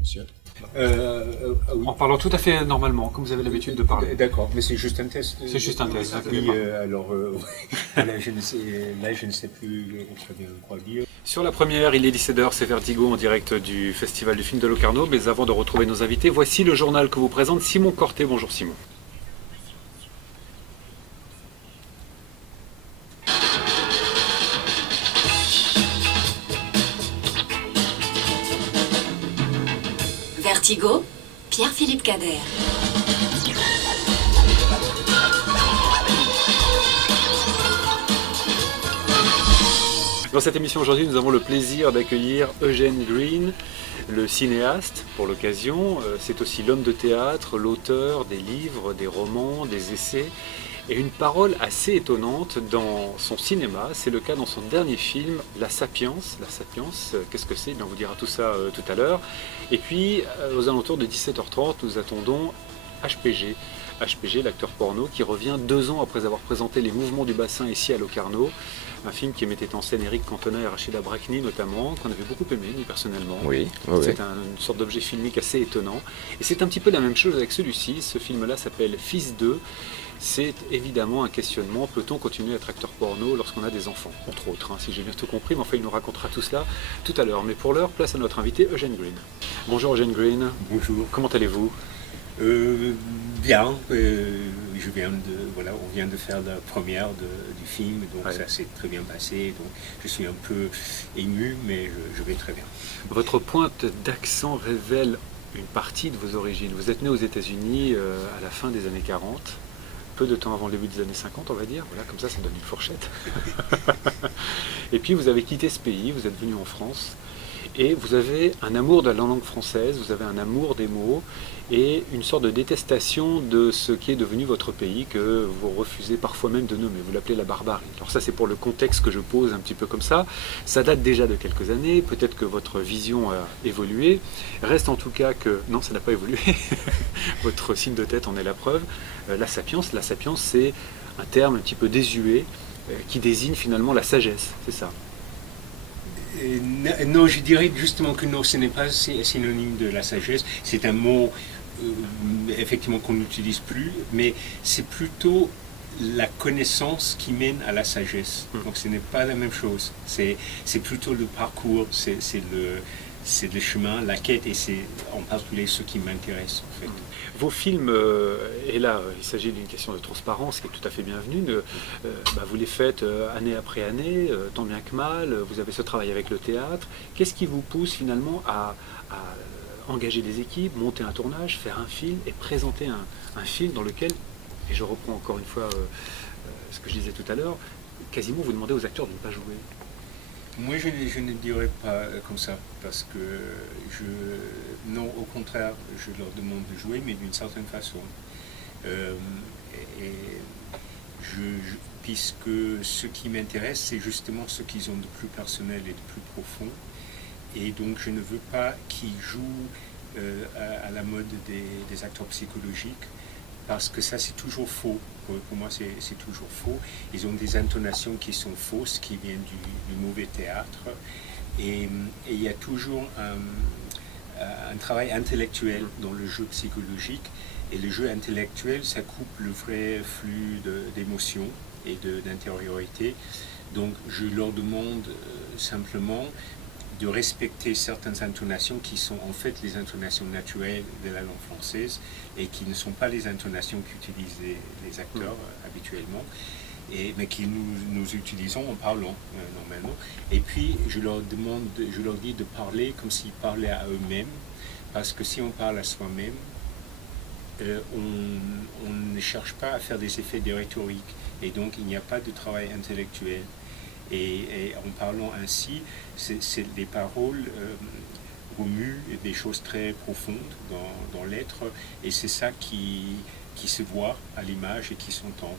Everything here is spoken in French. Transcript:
monsieur. Oui. En parlant tout à fait normalement, comme vous avez l'habitude de parler. D'accord, mais c'est juste un test. C'est juste un test, Oui, inquiétez alors là, je ne sais plus très bien quoi dire. Sur la première, il est 17h, c'est Vertigo en direct du Festival du film de Locarno. Mais avant de retrouver nos invités, voici le journal que vous présente Simon Corté. Bonjour Simon. Vertigo, Pierre-Philippe Cader. Dans cette émission aujourd'hui, nous avons le plaisir d'accueillir Eugene Green, le cinéaste pour l'occasion. C'est aussi l'homme de théâtre, l'auteur des livres, des romans, des essais. Et une parole assez étonnante dans son cinéma, c'est le cas dans son dernier film, La Sapience. La Sapience, qu'est-ce que c'est? On vous dira tout ça tout à l'heure. Et puis, aux alentours de 17h30, nous attendons HPG. HPG, l'acteur porno, qui revient 2 ans après avoir présenté Les Mouvements du Bassin ici à Locarno. Un film qui mettait en scène Éric Cantona et Rachida Brakni notamment, qu'on avait beaucoup aimé, nous personnellement. Oui. C'est une sorte d'objet filmique assez étonnant. Et c'est un petit peu la même chose avec celui-ci. Ce film-là s'appelle Fils d'eux. C'est évidemment un questionnement, peut-on continuer à être acteur porno lorsqu'on a des enfants? Entre autres, si j'ai bien tout compris, mais enfin il nous racontera tout cela tout à l'heure. Mais pour l'heure, place à notre invité Eugene Green. Bonjour Eugene Green. Bonjour. Comment allez-vous? Bien, on vient de faire la première du film, donc ouais. Ça s'est très bien passé, donc je suis un peu ému, mais je vais très bien. Votre pointe d'accent révèle une partie de vos origines. Vous êtes né aux États-Unis à la fin des années 40. Peu de temps avant le début des années 50, on va dire. Voilà, comme ça donne une fourchette. Et puis vous avez quitté ce pays, vous êtes venu en France, et vous avez un amour de la langue française, vous avez un amour des mots, et une sorte de détestation de ce qui est devenu votre pays, que vous refusez parfois même de nommer. Vous l'appelez la barbarie. Alors ça, c'est pour le contexte que je pose un petit peu comme ça. Ça date déjà de quelques années, peut-être que votre vision a évolué. Reste en tout cas que... Non, ça n'a pas évolué. Votre signe de tête en est la preuve. La sapience, c'est un terme un petit peu désuet qui désigne finalement la sagesse, c'est ça. Non, je dirais justement que non, ce n'est pas synonyme de la sagesse. C'est un mot effectivement qu'on n'utilise plus, mais c'est plutôt la connaissance qui mène à la sagesse. Donc ce n'est pas la même chose. C'est plutôt le parcours, c'est le chemin, la quête, et c'est en particulier ce qui m'intéresse en fait. Vos films, et là il s'agit d'une question de transparence qui est tout à fait bienvenue, vous les faites année après année, tant bien que mal, vous avez ce travail avec le théâtre. Qu'est-ce qui vous pousse finalement à engager des équipes, monter un tournage, faire un film et présenter un film dans lequel, et je reprends encore une fois ce que je disais tout à l'heure, quasiment vous demandez aux acteurs de ne pas jouer? Moi, je ne dirais pas comme ça, parce que non, au contraire, je leur demande de jouer, mais d'une certaine façon. Puisque ce qui m'intéresse, c'est justement ce qu'ils ont de plus personnel et de plus profond. Et donc, je ne veux pas qu'ils jouent à la mode des acteurs psychologiques, parce que ça, c'est toujours faux. Pour moi, c'est toujours faux. Ils ont des intonations qui sont fausses, qui viennent du mauvais théâtre. Et il y a toujours un travail intellectuel dans le jeu psychologique. Et le jeu intellectuel, ça coupe le vrai flux d'émotions et d'intériorité. Donc, je leur demande simplement de respecter certaines intonations qui sont en fait les intonations naturelles de la langue française et qui ne sont pas les intonations qu'utilisent les acteurs habituellement, mais que nous utilisons en parlant normalement. Et puis je leur dis de parler comme s'ils parlaient à eux-mêmes, parce que si on parle à soi-même, on ne cherche pas à faire des effets de rhétorique, et donc il n'y a pas de travail intellectuel. Et en parlant ainsi, les paroles remuent des choses très profondes dans l'être, et c'est ça qui se voit à l'image et qui s'entend.